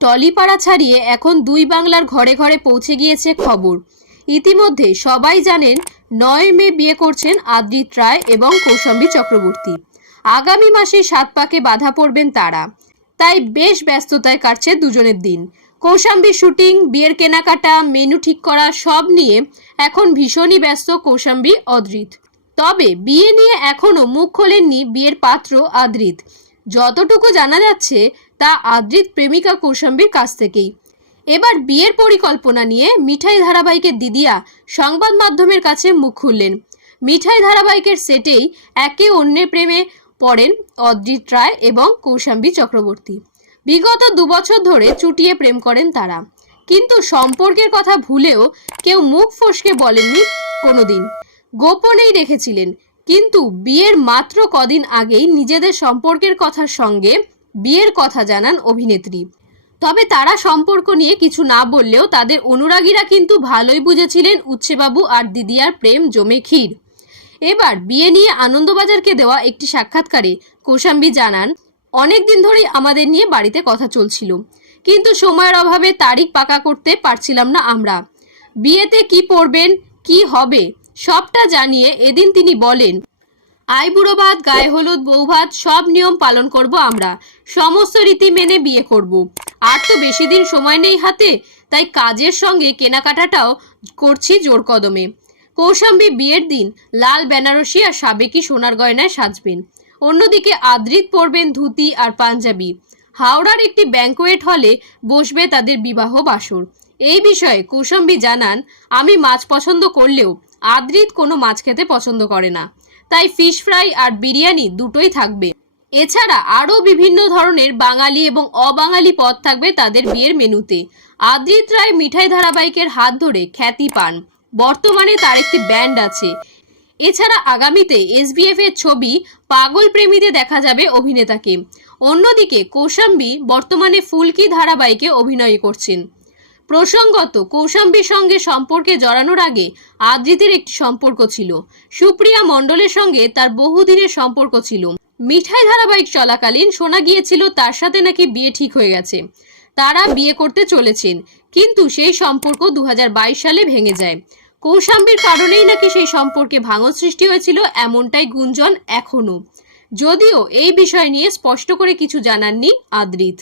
টলিপাড়া ছাড়িয়ে এখন দুই বাংলার ঘরে ঘরে পৌঁছে গিয়েছে খবর। ইতিমধ্যে সবাই জানেন, নয় মে বিয়ে করছেন আদ্রিত রায় এবং কৌশম্বী চক্রবর্তী। আগামী মাসে সাত পাকে বাধা পড়বেন তারা। তাই বেশ ব্যস্ততায় কাটছে দুজনের দিন। কৌশাম্বীর শুটিং, বিয়ের কেনাকাটা, মেনু ঠিক করা সব নিয়ে এখন ভীষণই ব্যস্ত কৌশাম্বী, অদ্রিত। তবে বিয়ে নিয়ে এখনও মুখ খোলেননি বিয়ের পাত্র আদ্রিত। যতটুকু জানা যাচ্ছে, তা আদ্রিত প্রেমিকা কৌশাম্বীর কাছ থেকেই। এবার বিয়ের পরিকল্পনা নিয়ে মিঠাই ধারাবাহিকের দিদিয়া সংবাদ মাধ্যমের কাছে মুখ খুললেন। মিঠাই ধারাবাহিকের সেটেই একে অন্যের প্রেমে পড়েন অদ্রিত রায় এবং কৌশাম্বী চক্রবর্তী। বিগত দুবছর ধরে চুটিয়ে প্রেম করেন তারা। কিন্তু সম্পর্কের কথা ভুলেও কেউ মুখ ফসকে বলেননি কোনোদিন। গোপনেই রেখেছিলেন কিন্তু বিয়ের মাত্র কদিন আগেই নিজেদের সম্পর্কের কথার সঙ্গে বিয়ের কথা জানান অভিনেত্রী। তবে তারা সম্পর্ক নিয়ে কিছু না বললেও তাদের অনুরাগীরা কিন্তু ভালোই বুঝেছিলেন উচ্ছেবাবু আর দিদিয়ার প্রেম জমে ক্ষীর। এবার বিয়ে নিয়ে আনন্দবাজারকে দেওয়া একটি সাক্ষাৎকারে কোশাম্বী জানান, অনেক দিন ধরেই আমাদের নিয়ে বাড়িতে কথা চলছিল, কিন্তু সময়ের অভাবে তারিখ পাকা করতে পারছিলাম না আমরা। বিয়েতে কি পড়বেন, কি হবে সবটা জানিয়ে এদিন তিনি বলেন আইবুড়ো ভাত গায়ে হলুদ বউ ভাত সব নিয়ম পালন করব আমরা। সমস্ত রীতি মেনে বিয়ে করব। আর তো বেশি দিন সময় নেই হাতে, তাই কাজের সঙ্গে কেনাকাটাটাও করছি জোর কদমে কৌশাম্বী বিয়ের দিন লাল বেনারসি আর সাবেকি সোনার গয়নায় সাজবেন। অন্যদিকে আদ্রিত পরবেন ধুতি আর পাঞ্জাবি। হাওড়ার একটি ব্যাঙ্কোয়েট হলে বসবে তাদের বিবাহ বাসর। এই বিষয়ে কৌশম্বী জানান, আমি মাছ পছন্দ করলেও আদ্রিত কোনো মাছ খেতে পছন্দ করে না। তাই ফিশ ফ্রাই আর বিরিয়ানি দুটোই থাকবে। এছাড়া আরও বিভিন্ন ধরনের বাঙালি এবং অবাঙালি পদ থাকবে তাদের বিয়ের মেনুতে। আদ্রিত রায় মিঠাই ধারাবাহিকের হাত ধরে খ্যাতি পান। বর্তমানে তার একটি ব্যান্ড আছে। এছাড়া আগামীতে এসবিএফ এর ছবি পাগল প্রেমীতে দেখা যাবে অভিনেতাকে। অন্যদিকে কৌশাম্বী বর্তমানে ফুলকি ধারাবাহিকে অভিনয় করছেন। প্রসঙ্গত, কৌশাম্বীর সঙ্গে সম্পর্কে জড়ানোর আগে আদ্রিতের একটি সম্পর্ক ছিল। সুপ্রিয়া মণ্ডলের সঙ্গে তার বহুদিনের সম্পর্ক ছিল। মিঠাই ধারাবাহিক চলাকালীন শোনা গিয়েছিল তার সাথে নাকি বিয়ে ঠিক হয়ে গেছে। তারা বিয়ে করতে চলেছেন, কিন্তু সেই সম্পর্ক দু হাজার বাইশ সালে ভেঙে যায়। কৌশাম্বীর কারণেই নাকি সেই সম্পর্কে ভাঙন সৃষ্টি হয়েছিল এমনটাই গুঞ্জন এখনও। যদিও এই বিষয় নিয়ে স্পষ্ট করে কিছু জানাননি আদ্রিত।